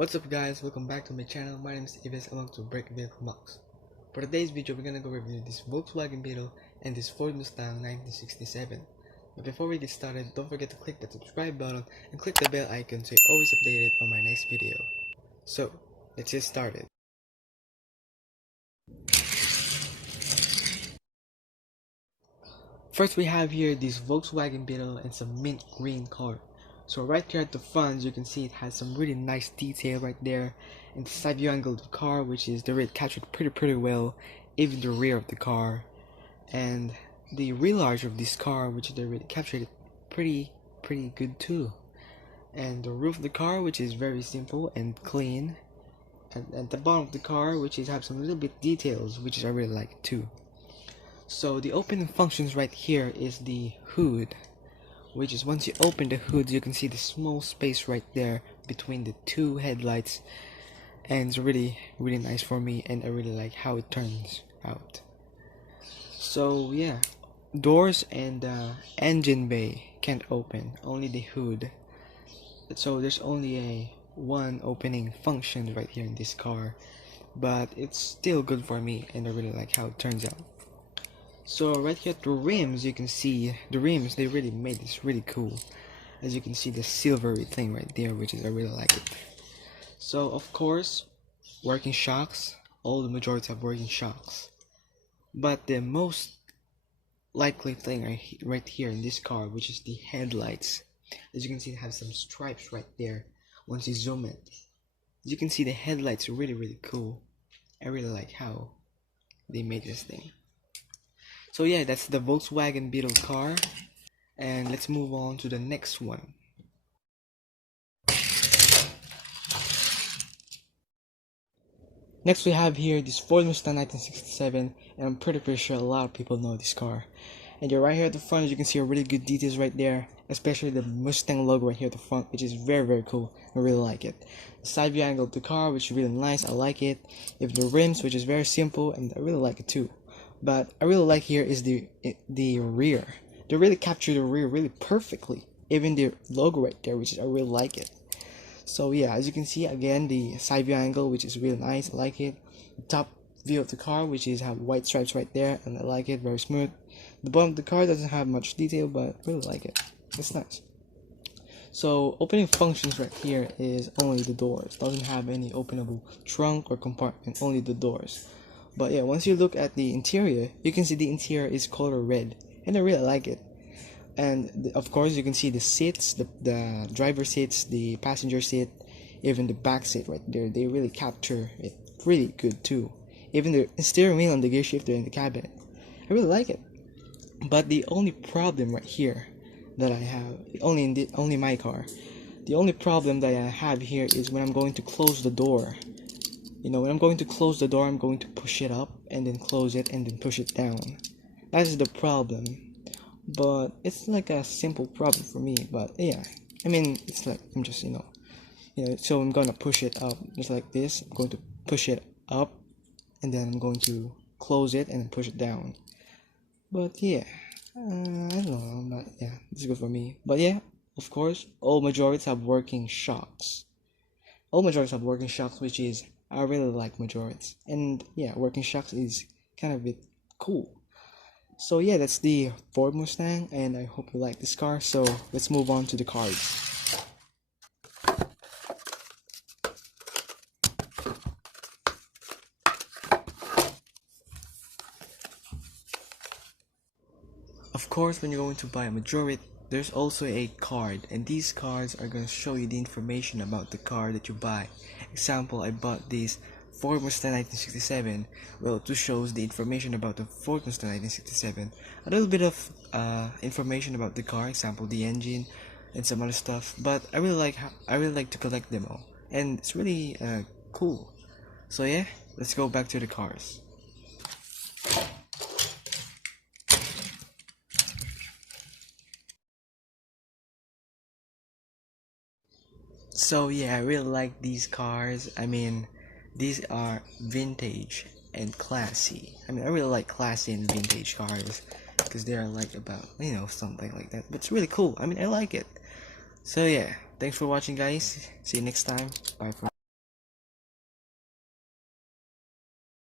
What's up guys, welcome back to my channel. My name is Ives and welcome to Break Vehicle Box. For today's video, we're gonna go review this Volkswagen Beetle and this Ford Mustang 1967. But before we get started, don't forget to click that subscribe button and click the bell icon so you're always updated on my next video. So, let's get started. First we have here this Volkswagen Beetle and some mint green color. So right here at the front, you can see it has some really nice detail right there. And the side view angle of the car, which is the really captured pretty well, even the rear of the car. And the rear arch of this car, which they really captured it pretty good too. And the roof of the car, which is very simple and clean. And at the bottom of the car, which is have some little bit details, which I really like too. So the opening functions right here is the hood, which is once you open the hood, you can see the small space right there between the two headlights, and it's really nice for me, and I really like how it turns out. So yeah, doors and engine bay can't open, only the hood. So there's only a one opening function right here in this car, but it's still good for me, and I really like how it turns out. So right here at the rims, you can see the rims, they really made this really cool. As you can see the silvery thing right there, which is I really like it. So of course, working shocks, all the Majorettes have working shocks. But the most likely thing right here in this car, which is the headlights. As you can see, it has some stripes right there once you zoom it. As you can see, the headlights are really cool. I really like how they made this thing. So yeah, that's the Volkswagen Beetle car, and let's move on to the next one. Next we have here this Ford Mustang 1967, and I'm pretty sure a lot of people know this car. And you're right here at the front, as you can see, really good details right there, especially the Mustang logo right here at the front, which is very cool. I really like it. The side view angle of the car, which is really nice, I like it. You have the rims, which is very simple, and I really like it too. But I really like here is the rear. They really capture the rear really perfectly. Even the logo right there, which is I really like it. So yeah, as you can see again, the side view angle, which is really nice, I like it. The top view of the car, which is have white stripes right there, and I like it, very smooth. The bottom of the car doesn't have much detail, but I really like it. It's nice. So opening functions right here is only the doors. Doesn't have any openable trunk or compartment, only the doors. But yeah, once you look at the interior, you can see the interior is color red, and I really like it. And of course, you can see the seats, the driver seats, the passenger seat, even the back seat right there. They really capture it really good too. Even the steering wheel and the gear shifter in the cabinet, I really like it. But the only problem right here that I have, only my car, the only problem that I have here is when I'm going to close the door. You know, when I'm going to close the door, I'm going to push it up and then close it and then push it down. That is the problem. But it's like a simple problem for me. But yeah, I mean, it's like I'm just so I'm gonna push it up just like this. I'm going to push it up and then I'm going to close it and then push it down. But yeah, I don't know. But yeah, it's good for me. But yeah, of course, all Majorettes have working shocks. All Majorettes have working shocks, which is I really like Majorettes, and yeah, working shocks is kind of a bit cool. So yeah, that's the Ford Mustang, and I hope you like this car. So let's move on to the cards. Of course, when you're going to buy a Majorette, there's also a card, and these cards are going to show you the information about the car that you buy. Example, I bought this Ford Mustang 1967. Well, it just shows the information about the Ford Mustang 1967. A little bit of information about the car, example the engine and some other stuff. But I really like to collect them all, and it's really cool. So yeah, let's go back to the cars. So yeah, I really like these cars. I mean, these are vintage and classy. I mean, I really like classy and vintage cars because they are like about, something like that. But it's really cool. I mean, I like it. So yeah, thanks for watching guys. See you next time. Bye for